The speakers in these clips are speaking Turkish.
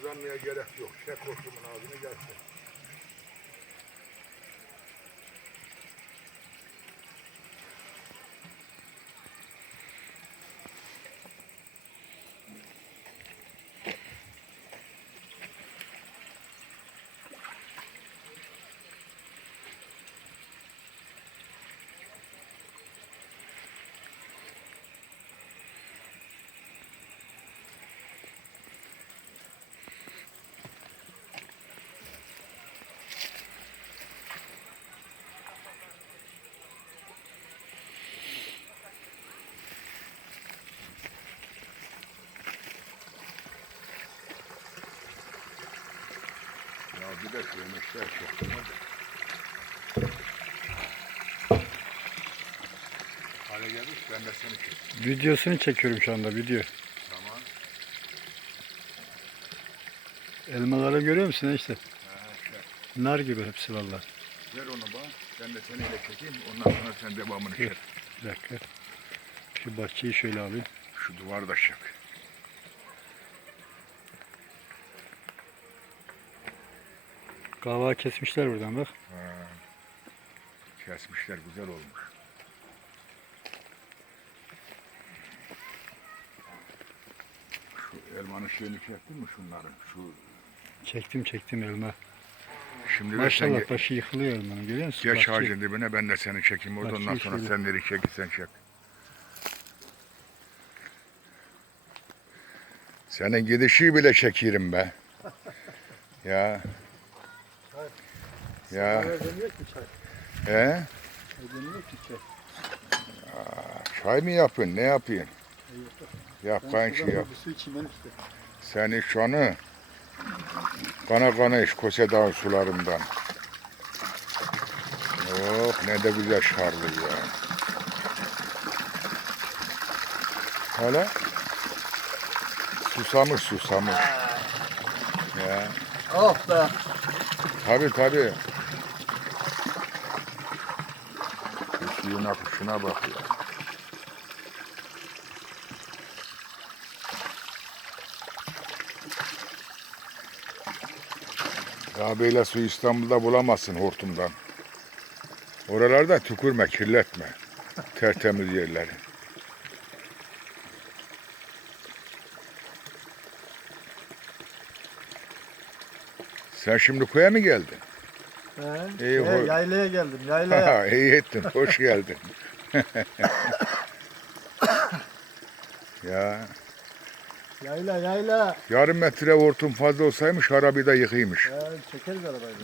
uzanmaya gerek yok. Çek hortumun ağzını gelsin. Ya bir de yemişler çok. Hale gelmiş ben de seni çekeyim. Videosunu çekiyorum şu anda video. Tamam. Elmaları görüyor musun işte? Ha, şey. Nar gibi hepsi vallahi. Ver onu bana. Ben de seniyle çekeyim. Ondan sonra sen devamını çek. Bir dakika. Şu bahçeyi şöyle alayım. Şu duvar da çek. Kahva kesmişler buradan bak. Ha. Kesmişler güzel olmuş. Şu elmanın şeyini çektin mi şunların? Şu Çektim çektim elma. şimdi de sen Maşallah ge- başı yıkılıyor elmanın görüyor musun? geç Bahçe- ağacın dibine ben de seni çekeyim orada ondan Bahçeyi sonra şöyle- sen nereye çekirsen çek. Senin gidişi bile çekirim be. ya. Ya. Ödemiyor ki çay. He? Ödemiyor ki çay. Çay mı yapın? Ne yapayım? Yap Ben şuradan yap. su içeyim işte. Sen iç onu. Kana kana iç Kose Dağı sularından. Oh ne de güzel şarlı ya. Hala? Susamış susamış. Ya. Oh be. Tabi tabi. Şu suyun akışına bak ya. Ya böyle İstanbul'da bulamazsın hortumdan. Oralarda tükürme, kirletme. Tertemiz yerleri. Sen şimdi köye mi geldin? He, İyi, şeye, ho- yaylaya geldim yaylaya. İyi ettin, hoş geldin. ya yayla yayla. yarım metre hortum fazla olsaymış arabayı da yıkaymış. He, çekeriz arabayı. Ha.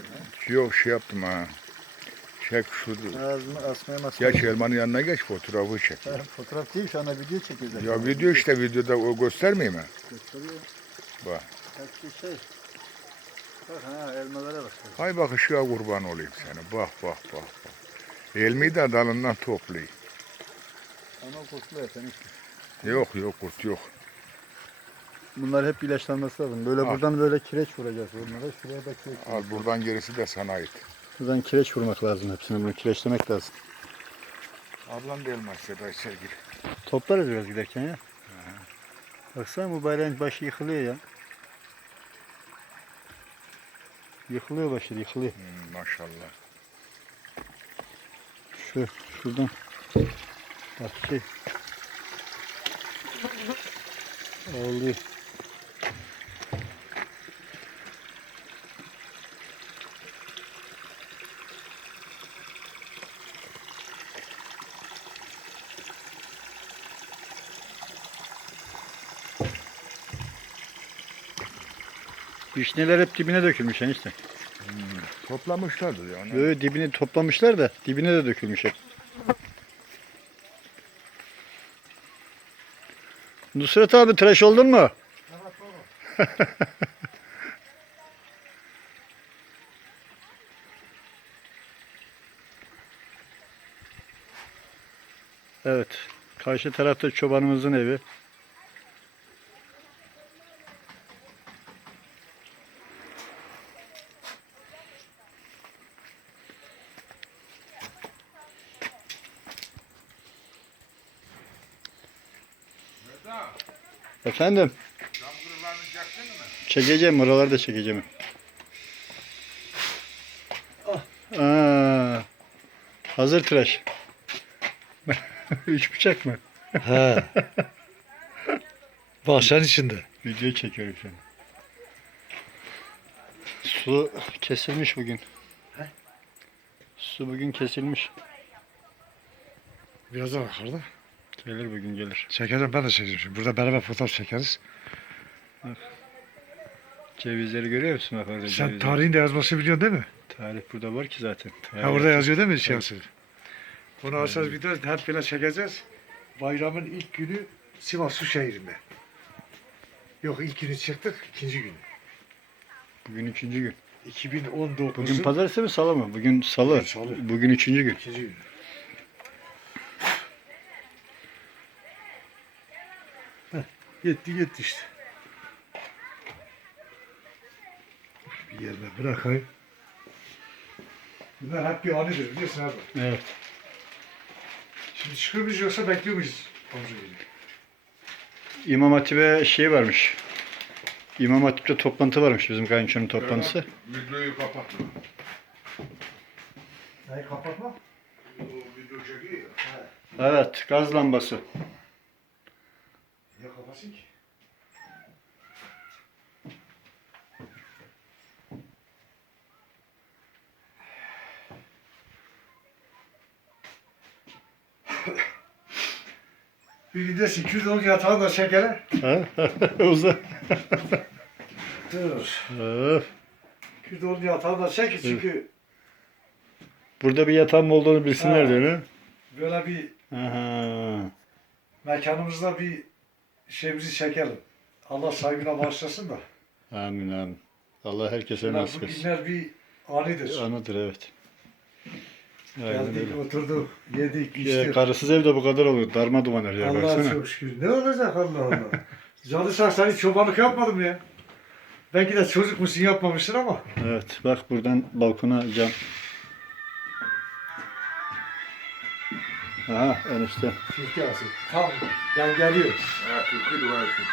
Yok şey yaptım ha. Çek şu. Ağzını asmaya masaya. Geç elmanın yanına geç fotoğrafı çek. He, Fotoğraf değil şu anda video çekiyoruz. Ya video işte videoda o göstermeyeyim mi? Gösteriyor. Bak. Hepsi şey. Bak ha elmalara bak. Hay bak ışığa kurban olayım seni. Bak bak bak. bak. Elmi de dalından toplayayım. Ama kurtlu efendim. Yok yok kurt yok. Bunlar hep ilaçlanması lazım. Böyle Al. buradan böyle kireç vuracağız bunlara. Şuraya da kireç. Al buradan gerisi de sana ait. Buradan kireç vurmak lazım hepsini. Bunu kireçlemek lazım. Ablam da elmas Seday sevgili. Toplarız biraz giderken ya. Baksana bu bayrağın başı yıkılıyor ya. Yıkılıyor başı yıkılıyor. Hmm, maşallah. Şu şuradan. Bak şey. Oluyor. Vişneler hep dibine dökülmüş enişte. Toplamışlardır yani. Böyle dibini toplamışlar da dibine de dökülmüş hep. Nusret abi tıraş oldun mu? evet. Karşı tarafta çobanımızın evi. Efendim? Çekeceğim oraları da çekeceğim. Aa, hazır tıraş. Üç bıçak mı? He. Bahçenin içinde. Video çekiyorum şu an. Su kesilmiş bugün. Su bugün kesilmiş. Birazdan yukarıda. Gelir bugün gelir. Çekeceğim ben de çekeceğim şimdi. Burada beraber fotoğraf çekeriz. Cevizleri görüyor musun bak orada Sen cevizleri? tarihin de yazması biliyorsun değil mi? Tarih burada var ki zaten. Ha orada yazıyor değil mi şey siyasi? Onu alacağız bir de hep böyle çekeceğiz. Bayramın ilk günü Sivas Su şehrinde. Yok ilk günü çıktık, ikinci günü. Bugün üçüncü gün. 2019'un Bugün pazartesi mi salı mı? Bugün salı. Bugün salı. Bugün üçüncü gün. ikinci günü. Gitti gitti işte. Bir yerine bırakayım. Bunlar hep bir anıdır biliyorsun abi. Evet. Şimdi çıkıyor muyuz yoksa bekliyor muyuz? İmam Hatip'e şey varmış. İmam Hatip'te toplantı varmış bizim kayınçonun toplantısı. Videoyu kapatma. Neyi kapatma? O video çekiyor ya. Evet, gaz lambası. Niye kapatsın ki? Bir 200 olup yatağın da şekere. Ha? Uzun. Dur. Öf. 200 olup yatağın da çek çünkü Burada bir yatağım olduğunu bilsinler Ha. diyor ne? böyle bir Aha. mekanımızda bir şeyimizi çekelim. Allah sahibine başlasın da. Amin amin. Allah herkese Bunlar nasip bu etsin. günler bir anıdır. Anıdır evet. Aynen Geldik, öyle. oturduk, yedik, Ya, içtik. karısız evde bu kadar olur. Darma duman her yer Allah'a baksana. çok şükür. Ne olacak Allah Allah. Canı sağ hiç çobanlık yapmadım ya. Belki de çocuk musun yapmamışsın ama. Evet bak buradan balkona cam. Aha enişte. Türkiye asıl. Tam ben geliyor. Ha, Türkü dua etsin.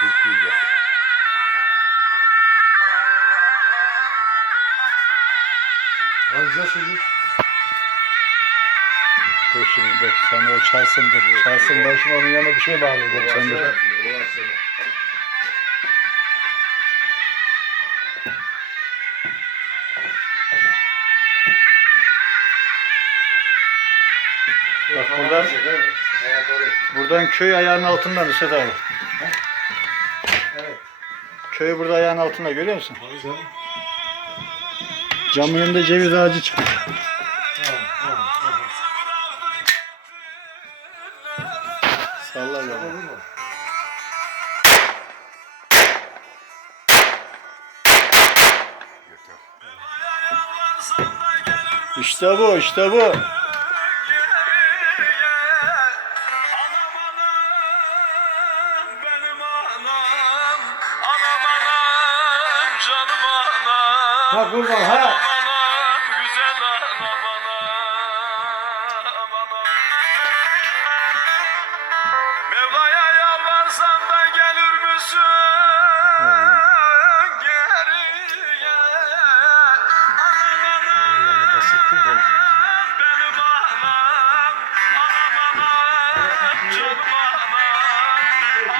Türkü ya. Tam güzel söylüyor. Dur şimdi dur. Sen o çalsın dur. Çalsın şimdi onun yanına bir şey bağlayacağım. Sen dur. Bak buradan, buradan köy ayağının altında Nusret abi. Evet. Köy burada ayağın altında görüyor musun? Güzel. Camın önünde ceviz ağacı çıkmış. Salla ya. İşte bu, işte bu. Anam, canım anam.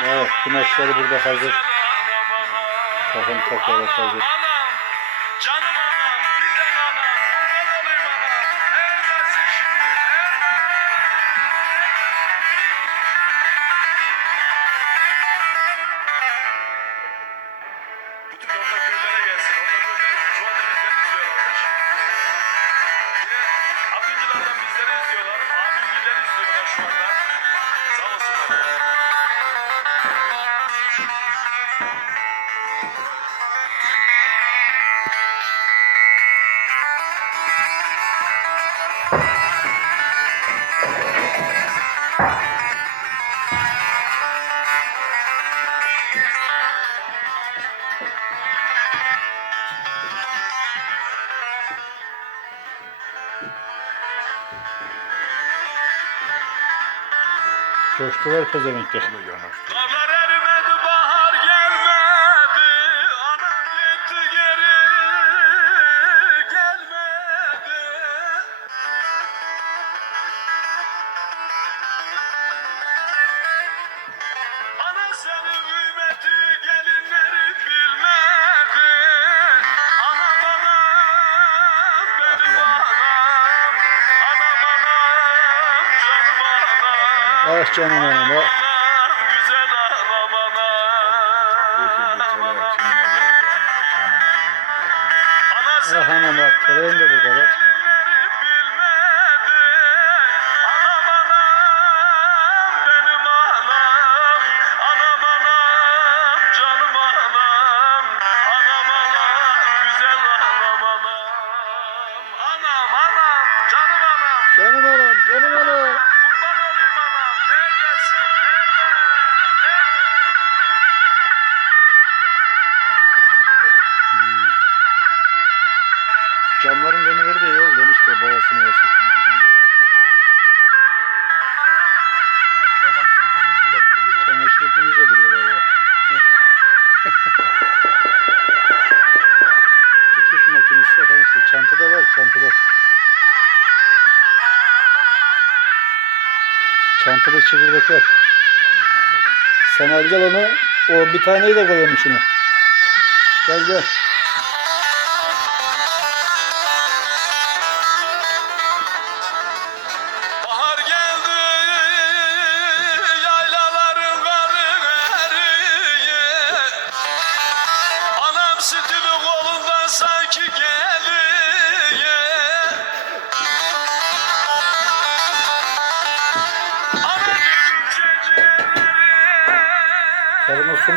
Evet, kumaşları burada hazır. Takım takıyorlar hazır. Koştular pezevenkler. Allah canın önüne. Aha ama tren de burada bak. çekirdek var. Sen al gel onu. O bir taneyi de koyalım içine. Gel gel.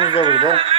Yardımcı olacağım.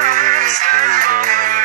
crazy.